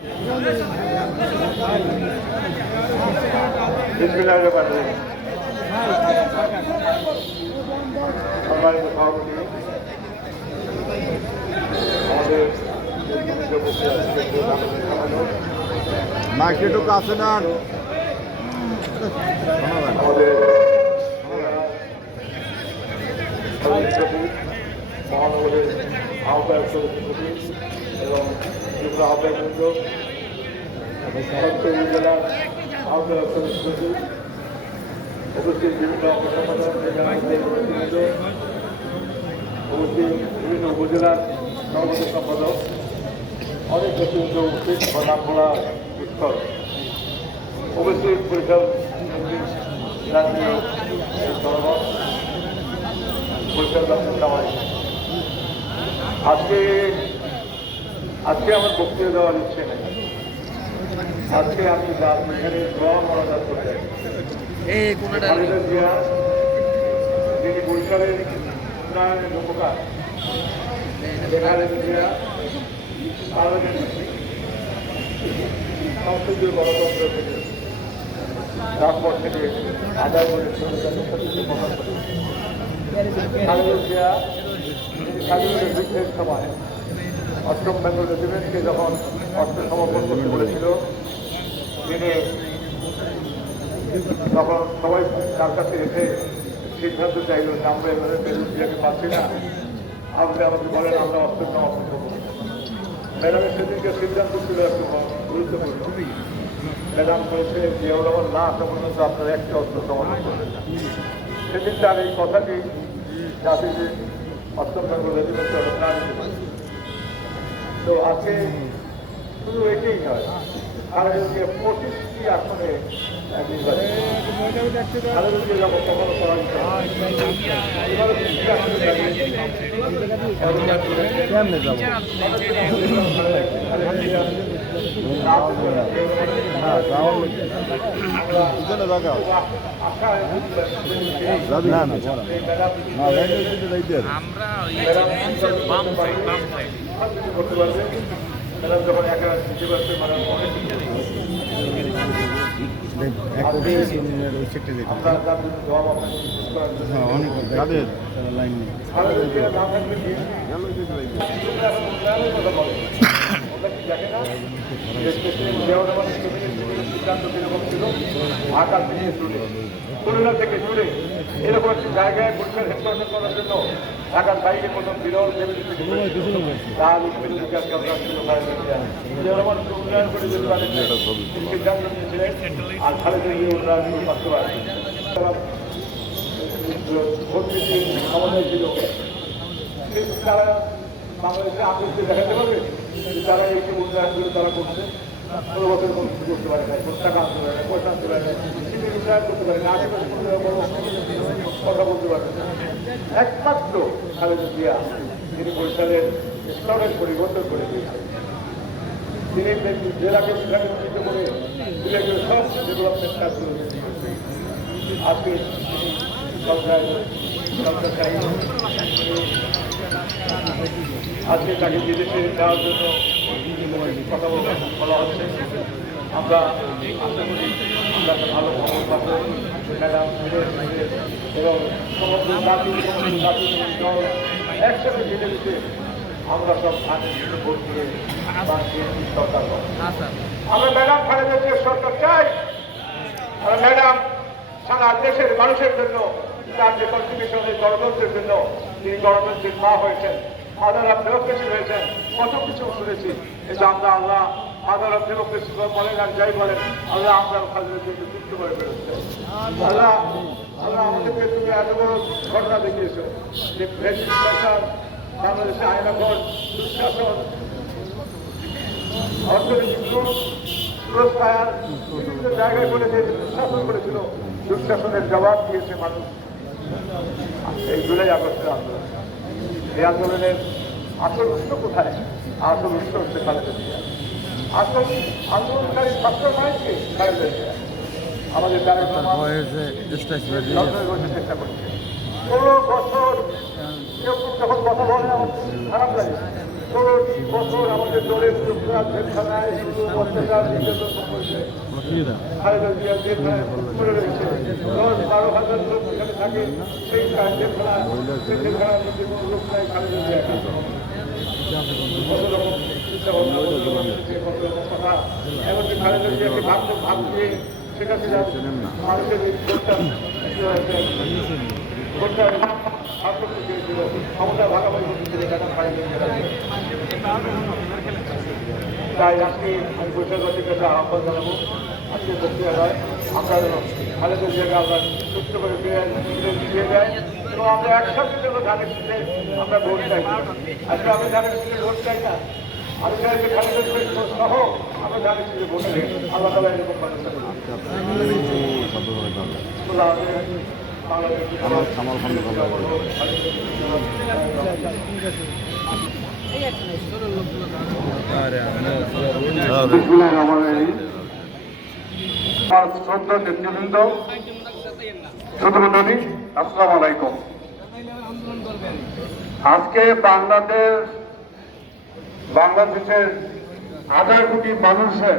সম্মানিত সভাপতি, আমাদের মার্কেটও কাছে না আমাদের মহানগরের আহ্বায়ক সমিতি এবং যুগ্ম আহ্বায়কবৃন্দ, উপজেলার আহ্বায়ক সমিতি, উপস্থিত বিভিন্ন প্রতিনিধিবৃন্দ, উপস্থিত বিভিন্ন উপজেলার সভাপতি সম্পাদক, অনেক ব্যক্তিবৃন্দ উপস্থিত নামপড়া উৎসব উপস্থিত পরিষদ জাতীয় জনগণ পরিষদ আজকে আমার বক্তৃতা দেওয়ার ইচ্ছে নেই। আজকে আমি এখানে দোয়া মনোজাত করতে যিনি বরিশালের উন্নয়নের উপকার সংসদীয় গণতন্ত্র থেকে রাজপথ থেকে আদায় করে স্বাধীনতার যুদ্ধের সময় অষ্টম বেঙ্গল রেজিমেন্টকে যখন অস্ত্র সমর্পণ করতে বলেছিল, তিনি তখন সবাই তার কাছে এসে সিদ্ধান্ত চাইল যে আমরা এভাবে বেলুচিয়াকে পাচ্ছি না, আপনি আমাকে বলেন আমরা অস্ত্র সমর্পণ করবো। ম্যাডামের সেদিনকে সিদ্ধান্ত ছিল একটু গুরুত্বপূর্ণ। ম্যাডাম বলছে যে আমার না আসা পর্যন্ত আপনারা একটা অস্ত্র সমর্পণ করবেন না। সেদিন তার এই কথাটি জাতিকে অষ্টম বেঙ্গল রেজিমেন্টকে প্রাণিত করে। তো আজকে শুধু এটাই নয়, খালেদা জিয়া 25টি আসনে নির্বাচিত। খালেদা জিয়া যখন কখনো পরাজিত করতে পারবে। ম্যাডাম যখন একা দিতে পারছে ম্যাডাম সিদ্ধান্ত কিরকম ছিল, ঢাকা থেকে শুনে খুলনা থেকে শুনে এরকম একটি জায়গায় পরিষ্কার হেডকোয়ার্টার করার জন্য ঢাকার বাইরে প্রথম বিরল তার বিকাশ সরকার ছিল উন্নয়ন করে সিদ্ধান্ত নিয়েছিলেন। আর খালেদা জিয়া উন্নয়ন বাস্তবায়ন ক্ষমতায় ছিল, তারা বাংলাদেশে আগ্রহী দেখাতে পারবে তারা এই যে উন্নয়নগুলো তারা করছে। 16 বছর কোনো কিছু করতে পারে না, টাকা আনতে পারে না, পয়সা আনতে পারে না, কিন্তু উন্নয়ন করতে পারে না, আশেপাশে কথা বলতে পারে না। একমাত্র খালেদা জিয়া তিনি বরিশালের স্তরের পরিবর্তন করে দিয়েছেন। তিনি জেলাকে শিক্ষান্বিত করে জেলাকে সব ডেভেলপমেন্ট কাজগুলো আজকে সরকার চাই আজকে তাকে বিদেশে যাওয়ার জন্য কথা বলা হচ্ছে। আমরা আশা করি আমরা ভালো খবর পাবো। ম্যাডাম এবং সমগ্র জাতি একসাথে মিলে মিশে আমরা সব ভোট দিয়ে সরকার আমরা ম্যাডাম খালেদা জিয়ার সরকার চাই। আমরা ম্যাডাম সারা দেশের মানুষের জন্য তার যে কন্ট্রিবিউশনের গণতন্ত্রের জন্য তিনি গণতন্ত্রের মা হয়েছেন, ফাদার অফ ডেমোক্রেসি হয়েছেন, কত কিছু শুনেছি। এটা আমরা আল্লাহ ফাদার অফ ডেমোক্রেসি বলেন আর যাই বলেন, আল্লাহ আমরা খালেদার জন্য যুক্ত করে ফেলেছে। আল্লাহ আল্লাহ আমাদেরকে তুমি এত বড় ঘটনা দেখিয়েছো যে বাংলাদেশে আইনাঘর দুঃশাসন অর্থনৈতিক পুরস্কার বিভিন্ন জায়গায় বলে যে দুঃশাসন করেছিল, দুঃশাসনের জবাব দিয়েছে মানুষ। এই জুলাই আগস্টের আন্দোলন, এই আন্দোলনের আসল উৎস কোথায়? আসল উৎস হচ্ছে খালেদা জিয়া। আসল আন্দোলনকারী ছাত্র নয়কে খালেদা জিয়া আমাদের চেষ্টা করছে। 16 বছর কেউ যখন কথা বলে আমার খারাপ লাগে, বছর আমাদের দলের লোকরা জেলখানায় অত্যাচার নির্যাতন করেছে। খালেদা জিয়া জেলখানায় করে রেখেছে। 10-12 হাজার লোক যেখানে থাকে সেই জেলখানার মধ্যে কোনো লোক নাই খালেদা জিয়া। কত রকম চিন্তা ভাবনা, কত রকম কথা, এমনকি খালেদা জিয়াকে ভাগ দিয়ে সেটা ছিল মানুষের ক্ষমতা ভাগাভাগি করতে টাকা খালেদা জিয়া। তাই আজকে আমি বৈশাখীর কাছে আহ্বান জানাবো, আজকে বক্তৃতায় আমরা খালেদা জিয়াকে আমরা সুস্থ করে দিয়ে যায় এবং আমরা একসাথে যেন ধানের শীতে আমরা ভোট চাই। আজকে আমি ধানের শীতে ভোট চাই না, আমি চাই যে খালেদা জিয়া সহ আমরা ধানের শীতে ভোট চাই। আল্লাহ তালা এরকম ব্যবস্থা করি। শ্রদ্ধা নেতৃবৃন্দ, শুধুমন্ডলী, আসসালামু আলাইকুম। আজকে বাংলাদেশের 1,000 কোটি মানুষের